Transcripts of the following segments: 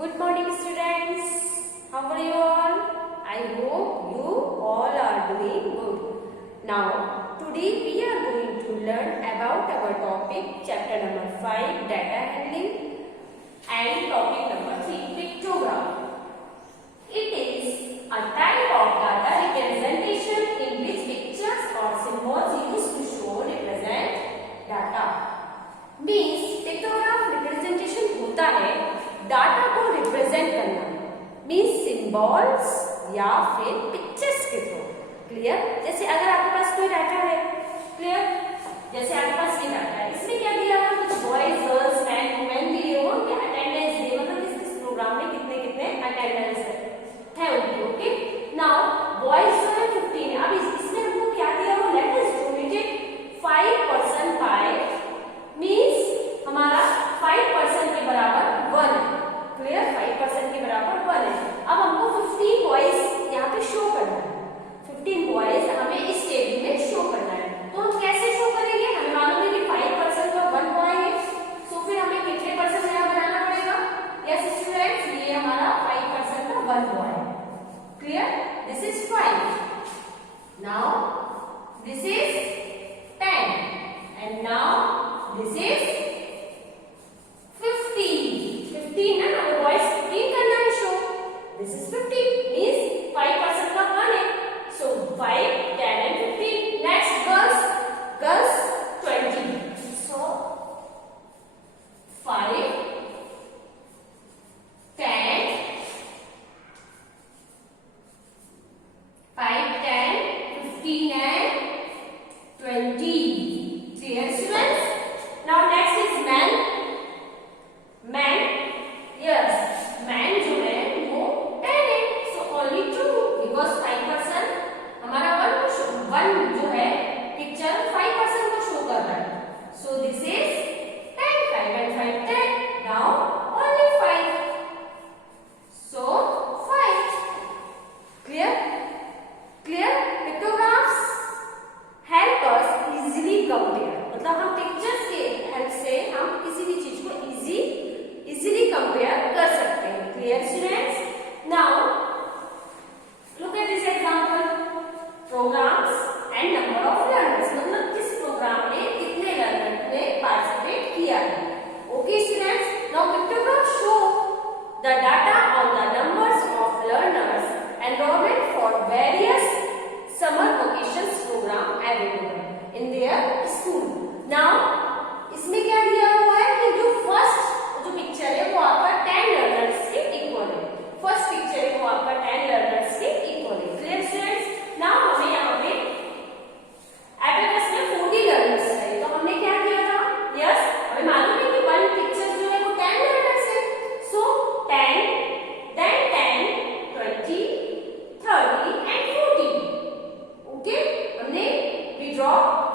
Good morning students. How are you all? I hope you all are doing good. Now today we are going to learn about our topic chapter number 5 data handling and topic number 3 pictogram. It is a type of data representation in which pictures or symbols used to show represent data. Means pictogram representation होता है डाटा को रिप्रेजेंट करना, means symbols या फिर पिक्चर्स के through. Clear? जैसे अगर आपके पास कोई डाटा है, क्लियर, जैसे आपके पास ये डाटा है, इसमें क्या दिया है, कुछ बॉयज गर्ल्स मैन वुमेन दिए हो, क्या अटेंडेंस दिए, मतलब किस प्रोग्राम में कितने कितने अटेंडेंस है उनकी. ओके, नाउ बॉयज जो है 15 है. अब इसमें हमको क्या दिया हो, let us donate it 5% by, means हमारा 5% के बराबर 1 है. क्लियर? 5% के बराबर 1 है. अब हमको 15 बॉयज यहाँ पे शो करना है. 15 बॉयज हमें इस टेबल में शो करना है. तो हम कैसे शो करेंगे? हमें मालूम है कि 5% का 1 बॉय है, तो फिर हमें कितने परसेंट यहाँ बनाना पड़ेगा? यस स्टूडेंट्स, ये हमारा 5% का 1 बॉय है. Clear? This is 5. Now this is 10 and now this is 15 है ना, वो बॉयज 15 करना है शो. दिस इज 15 मींस 5% का 1 है. सो 5, 10 एंड 15. Next girls 20. सो 5, 10, 15 and 20. Clear students? Now next is men. Yes, man जो है वो 10 है, so only 2 because 5% हमारा 1 जो है पिक्चर 5% को शो कर रहा है. So this is 10, 5 and 5 10. Now only 5. So 5. Clear? Pictographs help us easily compare. मतलब हम पिक्चर्स के हेल्प से हम किसी भी चीज को इजीली कंपेयर कर सकते हैं. Clear students? Now look at this example. Programs and number of learners, मतलब किस प्रोग्राम में कितने लर्नर ने पार्टिसिपेट किया है. Okay students, now pictogram show the data on the numbers of learners enrolment for various summer vacations program available in their school. Now इसमें क्या दिया हुआ है कि जो फर्स्ट जो पिक्चर है वो आपका 10 लर्नर्स के इक्वल है. फर्स्ट पिक्चर है वो आपका 10 लर्नर्स के इक्वल है. Clear students? नाउ हमें यहाँ पे एबेकस में 40 लर्नर्स है, तो हमने क्या किया था? यस, हमें मालूम है कि 1 पिक्चर जो है वो 10 लर्नर्स है. So 10, then 10, 20, 30 and 40. ओके, हमने we draw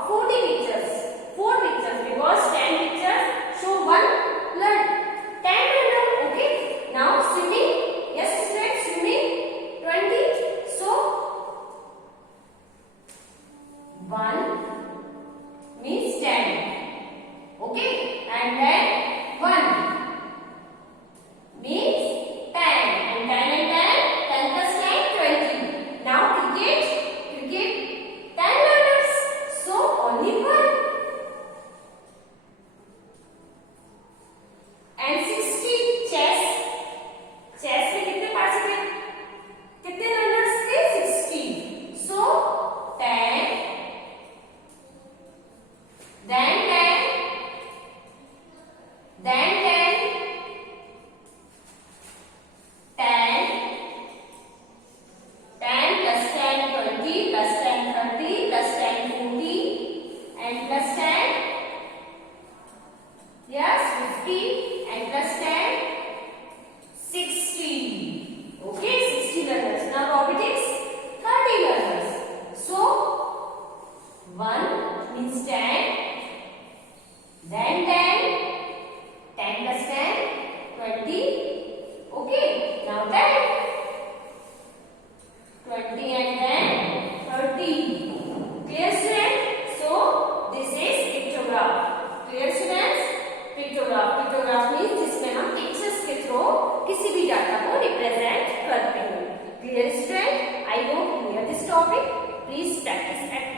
40 pictures, 4 pictures because 10 pictures show 1 learn 10 learner. Okay, now swimming. Yes students, swimming 20. So 1 means 10. Okay, and then 1 means 10 and 10 and 10 plus 10 20. Now cricket 10 learners, so only 1. And 60 chess में कितने पार्टिसिपेट, कितने रनर्स थे? 60. So 10, then 10, then 10, 10 plus 10 20 plus 10 30 plus 10 40 and plus 10, yes, 50 and plus 10 60. Okay, 60 learners. Now robotics 30 learners. So 1 means 10, then 10, 10 plus 10 20. Okay, now 10, 20 and then 30. Clear students? So this is pictograph. Clear students? Pictograph means जिसमें हम पिक्चर्स के थ्रू किसी भी डाटा को रिप्रेजेंट करते हैं. Clear student? I hope clear this topic. Please practice eight